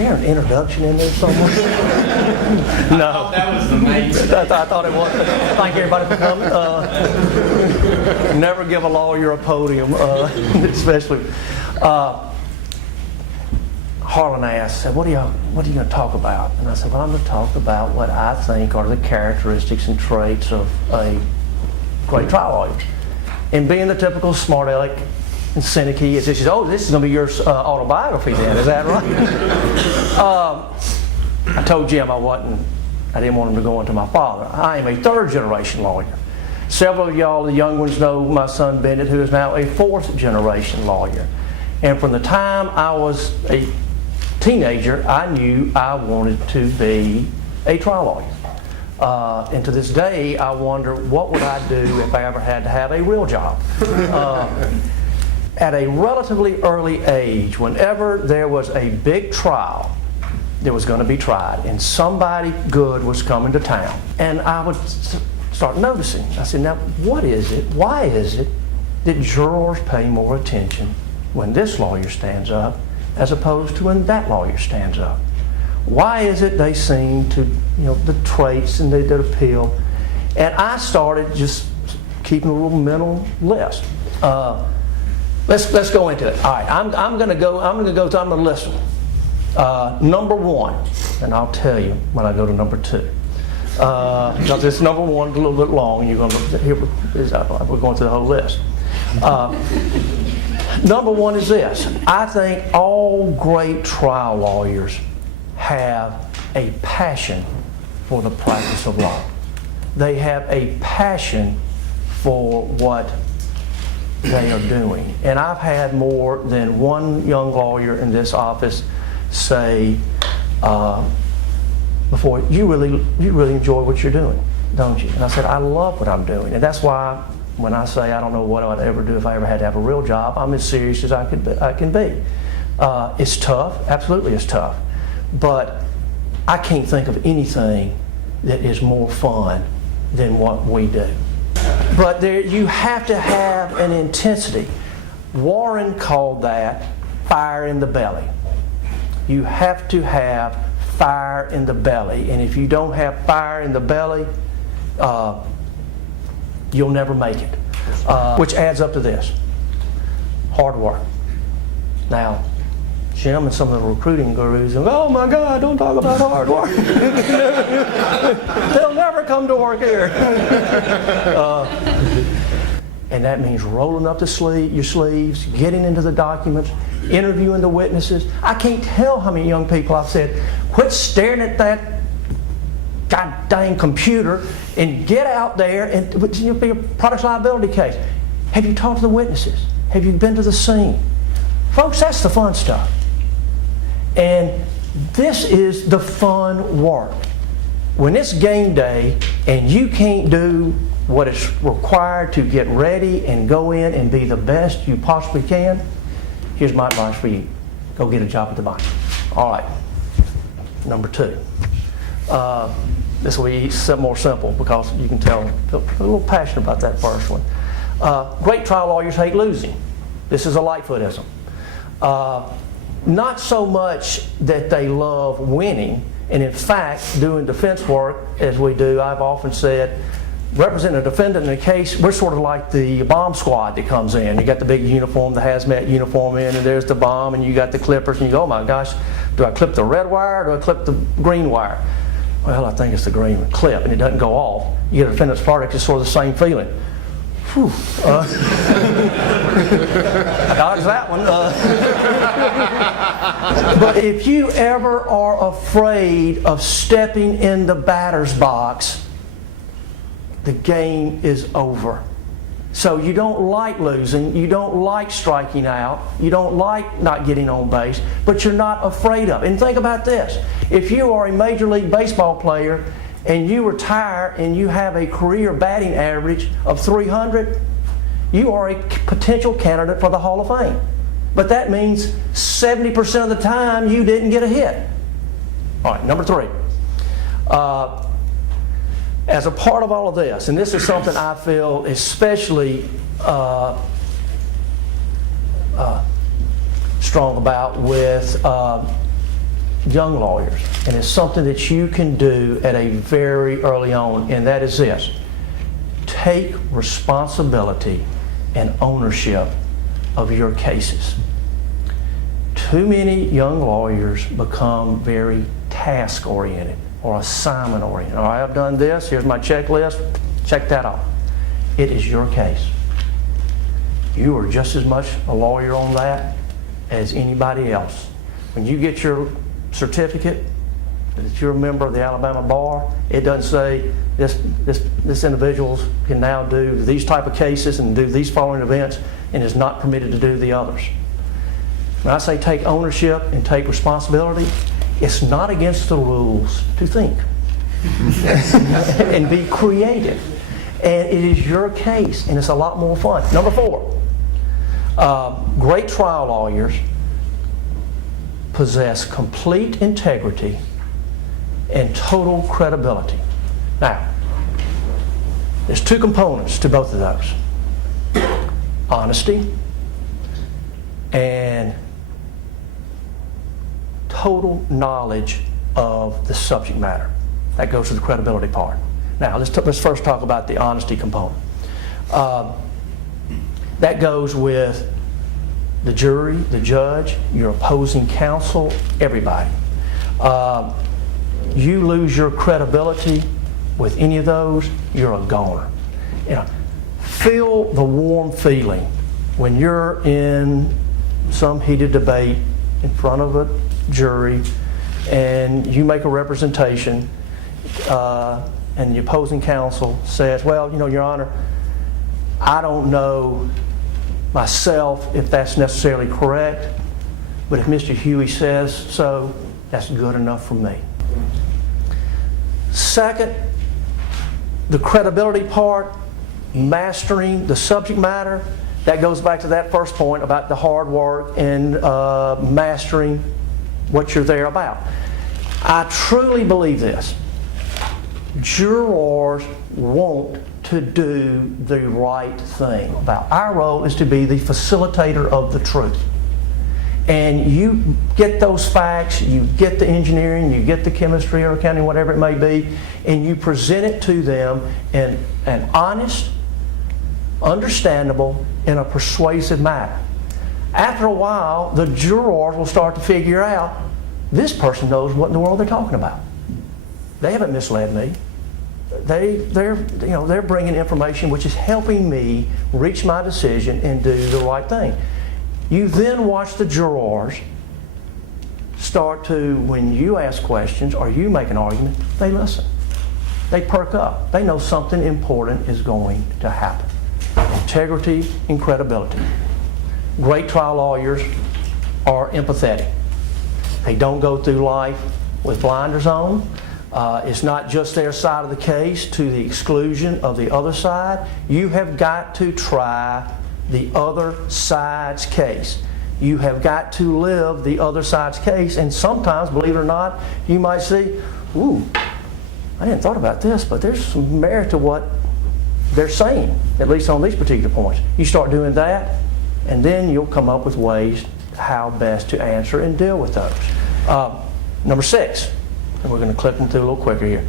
there an introduction in there somewhere? No. That was the main thing. I thought it was. Thank everybody for coming. Never give a lawyer a podium, especially. Harlan asked, said, what are you going to talk about? And I said, well, I'm going to talk about what I think are the characteristics and traits of a great trial lawyer. And being the typical smart aleck and cynic he is, he says, oh, this is going to be your autobiography then, is that right? I told Jim I didn't want him to go into my father. I am a third generation lawyer. Several of y'all, the young ones, know my son Bennett, who is now a fourth generation lawyer. And from the time I was a teenager, I knew I wanted to be a trial lawyer. And to this day, I wonder what would I do if I ever had to have a real job. At a relatively early age, whenever there was a big trial that was going to be tried and somebody good was coming to town, and I would start noticing, I said, now what is it, why is it that jurors pay more attention when this lawyer stands up as opposed to when that lawyer stands up? Why is it they seem to, the traits and the appeal? And I started just keeping a little mental list. Let's go into it. All right, I'm going to list them. Number one, and I'll tell you when I go to number two. Because this number one is a little bit long, and you're going to we're going through the whole list. Number one is this. I think all great trial lawyers have a passion for the practice of law. They have a passion for what they are doing. And I've had more than one young lawyer in this office say before, you really enjoy what you're doing, don't you? And I said, I love what I'm doing. And that's why when I say I don't know what I'd ever do if I ever had to have a real job, I'm as serious as I can be. It's tough, absolutely it's tough. But I can't think of anything that is more fun than what we do. But you have to have an intensity. Warren called that fire in the belly. You have to have fire in the belly. And if you don't have fire in the belly, you'll never make it. Which adds up to this. Hard work. Now, Jim and some of the recruiting gurus go, oh my God, don't talk about hard work. They'll never come to work here. And that means rolling up your sleeves, getting into the documents, interviewing the witnesses. I can't tell how many young people I've said, quit staring at that god dang computer and get out there, and it'll be a product liability case. Have you talked to the witnesses? Have you been to the scene? Folks, that's the fun stuff. And this is the fun work. When it's game day and you can't do what is required to get ready and go in and be the best you possibly can, here's my advice for you. Go get a job at the bank. All right. Number two. This will be more simple because you can tell I'm a little passionate about that first one. Great trial lawyers hate losing. This is a Lightfootism. Not so much that they love winning, and in fact, doing defense work as we do, I've often said, representing a defendant in a case, we're sort of like the bomb squad that comes in. You got the big uniform, the hazmat uniform in, and there's the bomb, and you got the clippers, and you go, oh my gosh, do I clip the red wire or do I clip the green wire? Well, I think it's the green clip, and it doesn't go off. You get a defendant's verdict, it's sort of the same feeling. Whew. Dodge that one. But if you ever are afraid of stepping in the batter's box, the game is over. So you don't like losing, you don't like striking out, you don't like not getting on base, but you're not afraid of it. And think about this. If you are a Major League Baseball player and you retire and you have a career batting average of 300, you are a potential candidate for the Hall of Fame. But that means 70% of the time you didn't get a hit. All right, number three. As a part of all of this, and this is something I feel especially strong about with young lawyers, and it's something that you can do at a very early on, and that is this. Take responsibility and ownership of your cases. Too many young lawyers become very task-oriented or assignment-oriented. All right, I've done this. Here's my checklist. Check that off. It is your case. You are just as much a lawyer on that as anybody else. When you get your certificate that you're a member of the Alabama Bar, it doesn't say this individual can now do these type of cases and do these following events and is not permitted to do the others. When I say take ownership and take responsibility, it's not against the rules to think and be creative. And it is your case, and it's a lot more fun. Number 4, great trial lawyers possess complete integrity and total credibility. Now, there's 2 components to both of those. Honesty and total knowledge of the subject matter. That goes to the credibility part. Now, let's first talk about the honesty component. That goes with the jury, the judge, your opposing counsel, everybody. You lose your credibility with any of those, you're a goner. You know, feel the warm feeling when you're in some heated debate in front of a jury and you make a representation and the opposing counsel says, well, Your Honor, I don't know myself if that's necessarily correct, but if Mr. Huey says so, that's good enough for me. Second, the credibility part, mastering the subject matter, that goes back to that first point about the hard work and mastering what you're there about. I truly believe this. Jurors want to do the right thing. Our role is to be the facilitator of the truth. And you get those facts, you get the engineering, you get the chemistry or accounting, whatever it may be, and you present it to them in an honest, understandable, and a persuasive manner. After a while, the jurors will start to figure out, this person knows what in the world they're talking about. They haven't misled me. They're bringing information which is helping me reach my decision and do the right thing. You then watch the jurors start to, when you ask questions or you make an argument, they listen. They perk up. They know something important is going to happen. Integrity and credibility. Great trial lawyers are empathetic. They don't go through life with blinders on. It's not just their side of the case to the exclusion of the other side. You have got to try the other side's case. You have got to live the other side's case, and sometimes, believe it or not, you might see, ooh, I hadn't thought about this, but there's some merit to what they're saying, at least on these particular points. You start doing that, and then you'll come up with ways how best to answer and deal with those. Number 6, and we're going to click them through a little quicker here.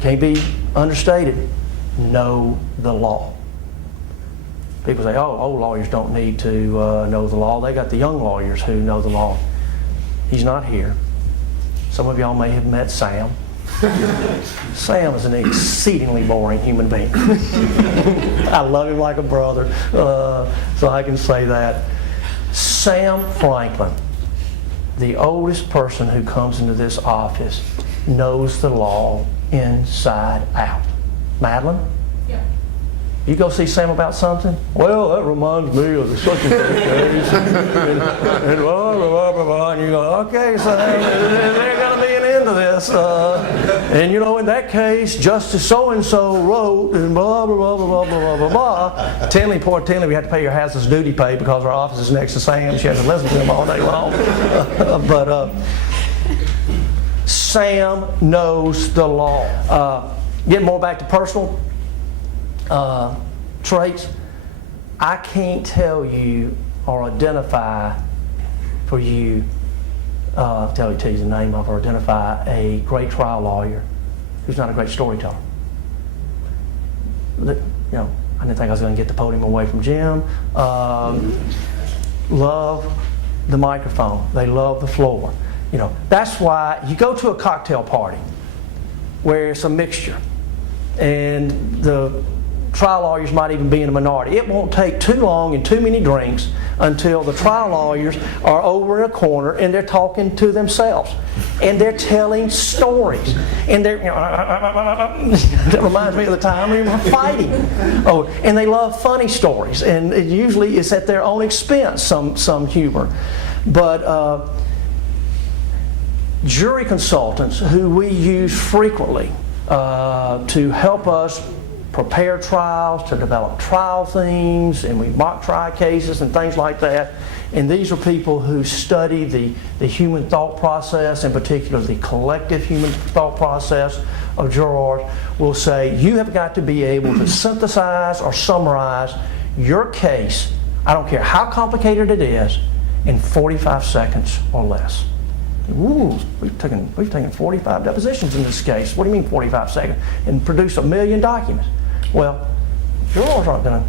Can't be understated. Know the law. People say, oh, old lawyers don't need to know the law. They got the young lawyers who know the law. He's not here. Some of y'all may have met Sam. Sam is an exceedingly boring human being. I love him like a brother, so I can say that. Sam Franklin, the oldest person who comes into this office, knows the law inside out. Madeline? Yeah. You go see Sam about something? Well, that reminds me of the such and such case. And blah, blah, blah, blah. And you go, okay, Sam, there's going to be an end to this. And in that case, Justice so-and-so wrote, and blah, blah, blah, blah, blah, blah, blah. Poor Tinley, we had to pay her hazardous duty pay because our office is next to Sam. She had to listen to him all day long. But Sam knows the law. Get more back to personal traits. I can't tell you or identify for you, tell you the name of or identify a great trial lawyer who's not a great storyteller. You know, I didn't think I was going to get the podium away from Jim. Love the microphone. They love the floor. You know, that's why you go to a cocktail party where it's a mixture, and the trial lawyers might even be in a minority. It won't take too long and too many drinks until the trial lawyers are over in a corner and they're talking to themselves and they're telling stories, and they're, you know, that reminds me of the time we were fighting. Oh, and they love funny stories, and it usually it's at their own expense, some humor. But jury consultants who we use frequently to help us prepare trials, to develop trial themes, and we mock trial cases and things like that. And these are people who study the human thought process, in particular the collective human thought process of jurors, will say you have got to be able to synthesize or summarize your case, I don't care how complicated it is, in 45 seconds or less. Ooh, we've taken 45 depositions in this case. What do you mean 45 seconds? And produce 1 million documents. Well, jurors aren't going to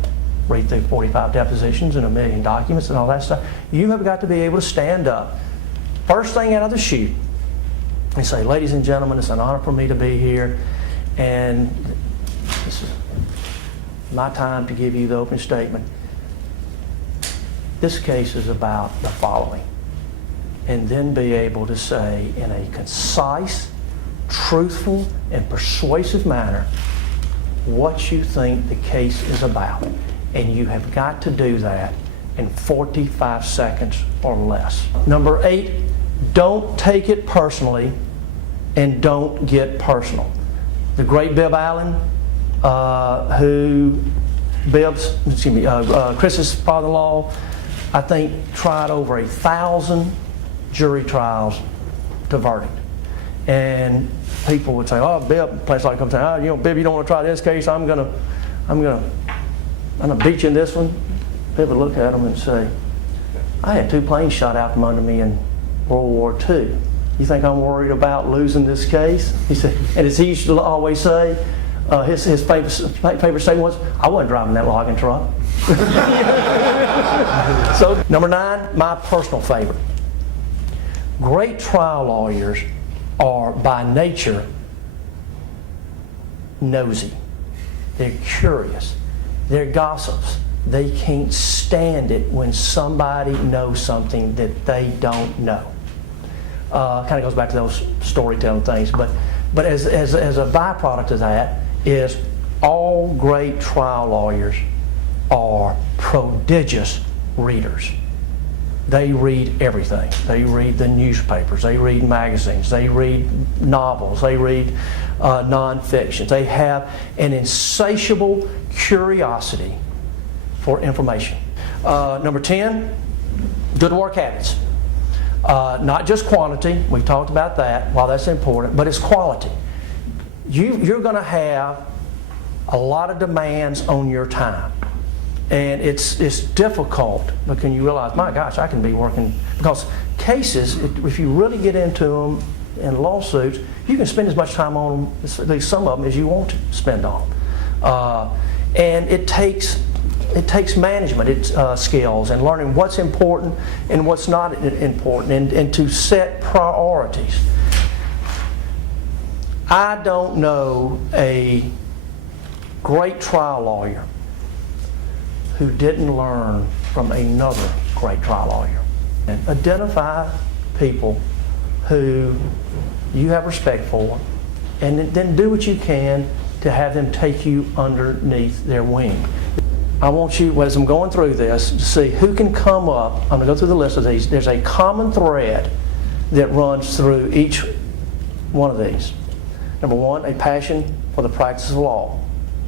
read through 45 depositions and 1 million documents and all that stuff. You have got to be able to stand up first thing out of the chute and say, ladies and gentlemen, it's an honor for me to be here, and this is my time to give you the opening statement. This case is about the following. And then be able to say in a concise, truthful, and persuasive manner what you think the case is about. And you have got to do that in 45 seconds or less. Number 8, don't take it personally and don't get personal. The great Bibb Allen, Chris's father-in-law, I think tried over 1,000 jury trials to verdict. And people would say, oh, Bibb, place like comes saying, oh, you know, Bibb, you don't want to try this case, I'm gonna beat you in this one. Bibb would look at him and say, I had 2 planes shot out from under me in World War II. You think I'm worried about losing this case? He said, and as he used to always say, his favorite statement was, I wasn't driving that logging truck. So, number 9, my personal favorite. Great trial lawyers are by nature nosy. They're curious. They're gossips. They can't stand it when somebody knows something that they don't know. Kind of goes back to those storytelling things. But as a byproduct of that is all great trial lawyers are prodigious readers. They read everything. They read the newspapers. They read magazines. They read novels. They read nonfiction. They have an insatiable curiosity for information. Number 10, good work habits. Not just quantity. We talked about that. While that's important, but it's quality. You're going to have a lot of demands on your time. And it's difficult, but can you realize, my gosh, I can be working, because cases, if you really get into them in lawsuits, you can spend as much time on them, at least some of them, as you want to spend on them. And it takes management skills and learning what's important and what's not important, and to set priorities. I don't know a great trial lawyer who didn't learn from another great trial lawyer. And identify people who you have respect for, and then do what you can to have them take you underneath their wing. I want you, as I'm going through this, to see who can come up. I'm going to go through the list of these. There's a common thread that runs through each one of these. Number 1, a passion for the practice of law.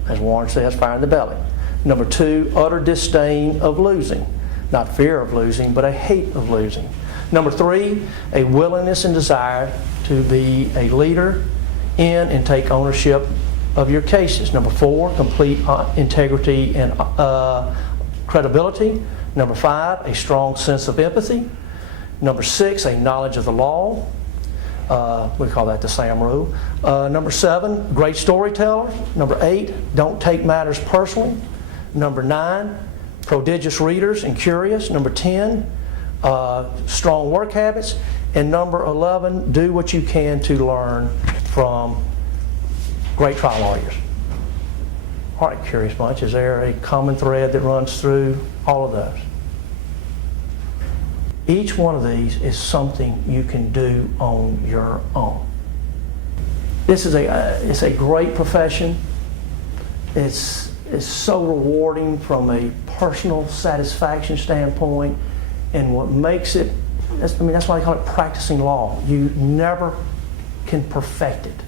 As Warren says, fire in the belly. Number 2, utter disdain of losing. Not fear of losing, but a hate of losing. Number 3, a willingness and desire to be a leader in and take ownership of your cases. Number 4, complete integrity and credibility. Number 5, a strong sense of empathy. Number 6, a knowledge of the law. We call that the SAM rule. Number 7, great storyteller. Number 8, don't take matters personally. Number 9, prodigious readers and curious. Number 10, strong work habits. And number 11, do what you can to learn from great trial lawyers. All right, curious bunch, is there a common thread that runs through all of those? Each one of these is something you can do on your own. This is it's a great profession. It's so rewarding from a personal satisfaction standpoint, and what makes it, that's why they call it practicing law. You never can perfect it.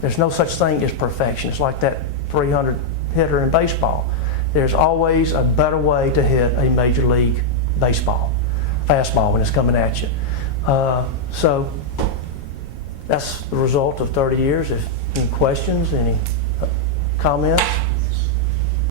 There's no such thing as perfection. It's like that 300 hitter in baseball. There's always a better way to hit a major league baseball, fastball when it's coming at you. So that's the result of 30 years. If any questions, any comments?